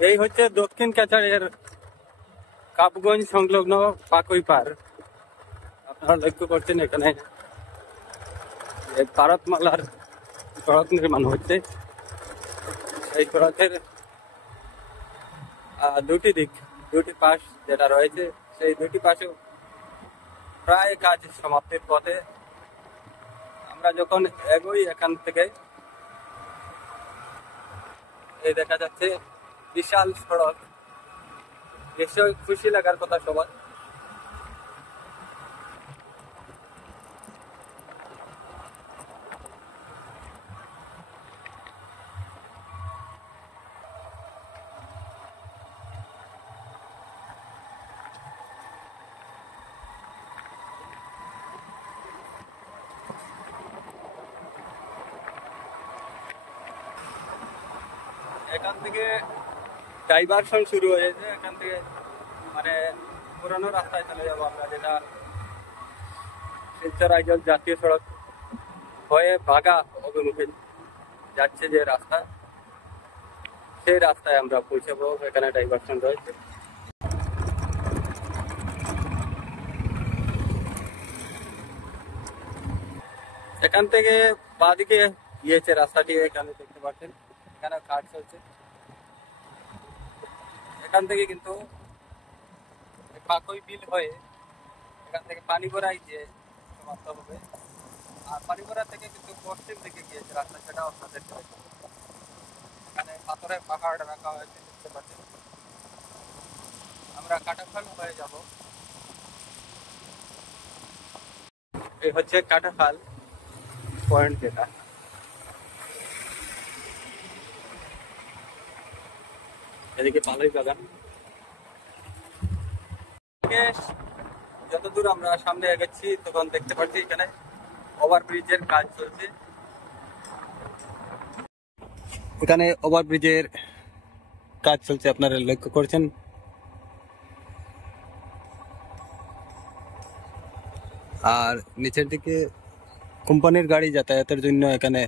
এই হচ্ছে দক্ষিণ কাছাড়ের কাপগঞ্জ সংলগ্ন পাকুই পার। আপনারা লক্ষ্য করছেন এখানে ভারতমালার সড়ক নির্মাণ হচ্ছে। এই সড়কের দুটি পাশ যেটা রয়েছে, সেই দুটি পাশে প্রায় কাজ সমাপ্তির পথে। আমরা যখন এগোই এখান থেকে এই দেখা যাচ্ছে বিশাল সড়ক, নিশ্চয়ই খুশি লাগার কথা সবার। এখান থেকে ডাইভারশন শুরু হয়েছে, এখান থেকে মানে পুরানো রাস্তায় চলে যাবো আমরা, যেটা শিলচর আইজল জাতীয় সড়ক হয়ে বাগা অভিমুখে যাচ্ছে যে রাস্তা, সেই রাস্তায় আমরা পৌঁছাবো। এখানে ডাইভারশন রয়েছে। এখান থেকে বাঁদিকে গিয়েছে রাস্তাটি, এখানে দেখতে পাচ্ছেন এখানে কাজ চলছে। এখান থেকে কিন্তু পাকুই বিল হয়ে এখান থেকে পানিগড়াই যে সমাপ্ত হবে, আর পানিগড়া থেকে কিন্তু পশ্চিম দিকে গিয়েছে রাস্তা, সেটাও আপনাদের এখানে পাথরের পাহাড় রাখা হয়েছে দেখতে পাচ্ছেন। আমরা কাটাখাল হয়ে যাব। এই হচ্ছে কাটাখাল পয়েন্ট, যেটা এদিকে পালই বাগান। যতদূর আমরা সামনে এগোচ্ছি তখন দেখতে পাচ্ছি এখানে ওভারব্রিজের কাজ চলছে। এখানে ওভারব্রিজের কাজ চলছে, আপনারা লক্ষ্য করছেন। আর নিচের দিকে কোম্পানির গাড়ি যাতায়াতের জন্য এখানে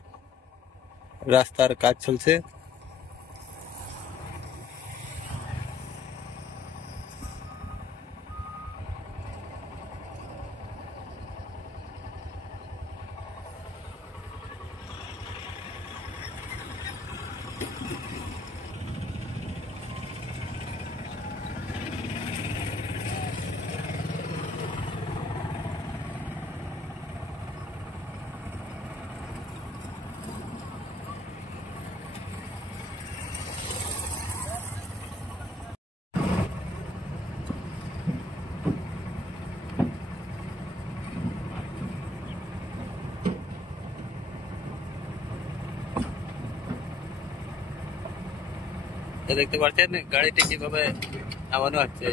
রাস্তার কাজ চলছে। দেখতে পাচ্ছেন গাড়িটি কিভাবে নামানো হচ্ছে।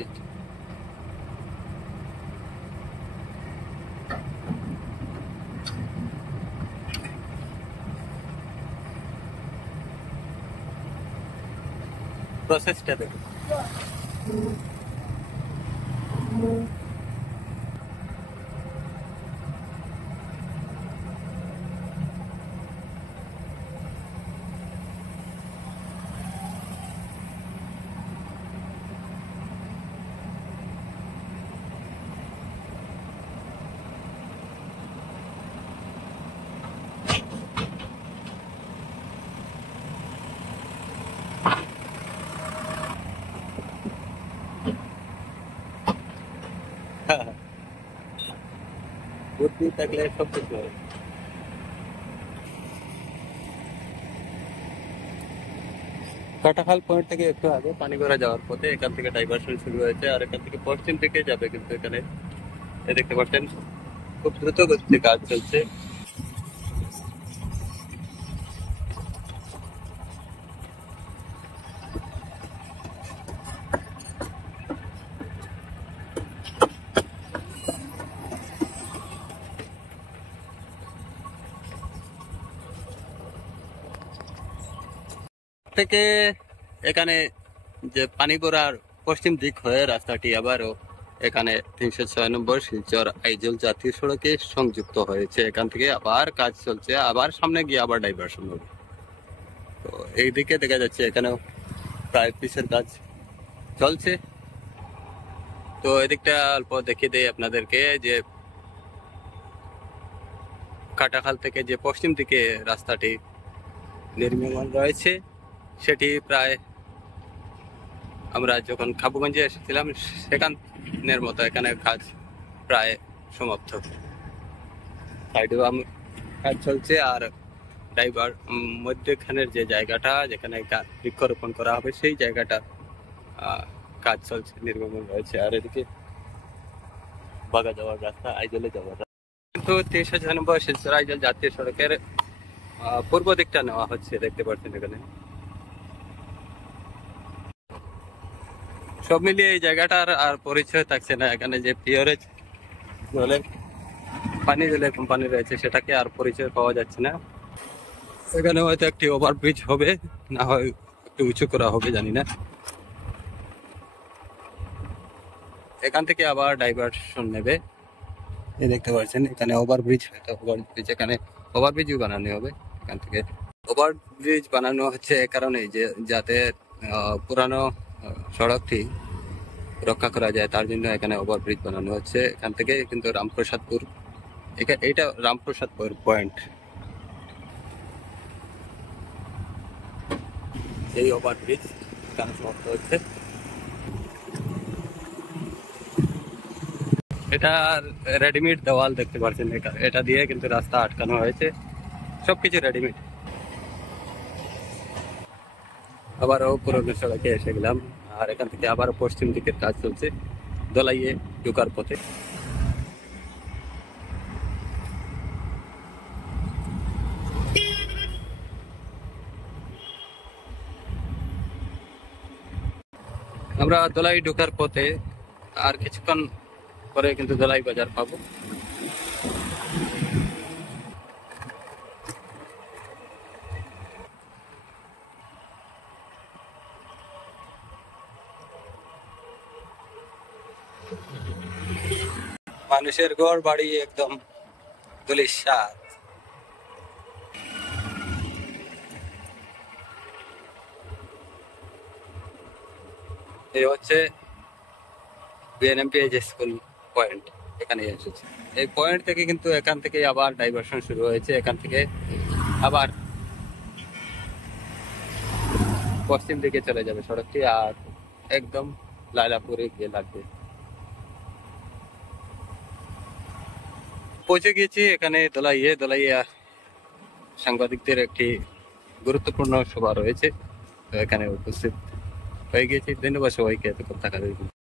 প্রসেসটা দেখুন। বুদ্ধি থাকলে সব কিছু হয়। কাটাখাল পয়েন্ট থেকে একটু আগে পানিগড়া যাওয়ার পথে এখান থেকে ডাইভারশন শুরু হয়েছে, আর এখান থেকে পশ্চিম দিকে যাবে। কিন্তু এখানে দেখতে পাচ্ছেন খুব দ্রুত গতিতে কাজ চলছে। থেকে এখানে যে পানিগড়ার পশ্চিম দিক হয়ে রাস্তাটি আবারও এখানে 306 নম্বর শিলচর আইজল জাতীয় সড়কে সংযুক্ত হয়েছে। এখান থেকে আবার কাজ চলছে, আবার সামনে গিয়ে আবার ডাইভারশন হবে। তো এইদিকে দেখা যাচ্ছে এখানেও প্রায় পিচের কাজ চলছে। তো এদিকটা অল্প দেখিয়ে দেই আপনাদেরকে যে কাটাখাল থেকে যে পশ্চিম দিকে রাস্তাটি নির্মীয়মান রয়েছে, সেটি প্রায় আমরা যখন খাবুগঞ্জে এসেছিলাম সেখানের মতো এখানে কাজ প্রায় সমাপ্ত। সাইডেও কাজ চলছে, আর ড্রাইভার মধ্যখানের যে জায়গাটা যেখানে বৃক্ষরোপণ করা হবে সেই জায়গাটা কাজ চলছে, নির্মাণ রয়েছে। আর এদিকে বাগা যাওয়ার রাস্তা, আইজলে যাওয়ার রাস্তা কিন্তু 30 শিলচর আইজল জাতীয় সড়কের পূর্ব দিকটা নেওয়া হচ্ছে, দেখতে পাচ্ছেন এখানে। সব মিলিয়ে এই জায়গাটার আর পরিচয় থাকছে না, এখানে যে পিওরেজ জলের পানি জলের কোম্পানি রয়েছে সেটাকে আর পরিচয় পাওয়া যাচ্ছে না। এখানে হয়তো একটি ওভারব্রিজ হবে, না হয় একটু উঁচু করা হবে, জানি না। এখান থেকে আবার ডাইভারশন নেবে, এই দেখতে পাচ্ছেন এখানে ওভারব্রিজ, হয়তো ওভারব্রিজ, এখানে ওভারব্রিজও বানানো হবে। এখান থেকে ওভারব্রিজ বানানো হচ্ছে এ কারণে যে যাতে পুরানো সড়কটি রক্ষা করা যায়, তার জন্য এখানে ওভারব্রিজ বানানো হচ্ছে। এখান থেকে কিন্তু রামপ্রসাদপুর, এইটা রামপ্রসাদপুর পয়েন্ট, এই ওভারব্রিজ এখানে সমাপ্ত হচ্ছে। এটা রেডিমেড দেওয়াল দেখতে পাচ্ছেন, এটা দিয়ে কিন্তু রাস্তা আটকানো হয়েছে, সবকিছু রেডিমেড। আবারও পুরনো সড়কে এসে গেলাম, আর এখান থেকে আবারও পশ্চিম দিকের কাজ চলছে দলাইয়ে ঢোকার পথে। আমরা দলাই ঢোকার পথে, আর কিছুক্ষণ পরে কিন্তু দলাই বাজার পাবো। মানুষের ঘর বাড়ি একদম ধূলিসাৎ। এই হচ্ছে বিএনএমপিএইচ স্কুল পয়েন্ট, এখানে এসেছে। এই পয়েন্ট থেকে কিন্তু এখান থেকে আবার ডাইভারশন শুরু হয়েছে, এখান থেকে আবার পশ্চিম দিকে চলে যাবে সড়কটি, আর একদম লাইলাপুরে গিয়ে লাগবে। পৌঁছে গিয়েছি এখানে দলাইয়ে সাংবাদিকদের একটি গুরুত্বপূর্ণ সভা রয়েছে, তো এখানে উপস্থিত হয়ে গেছি। ধন্যবাদ সবাইকে এতক্ষণ থাকার জন্য।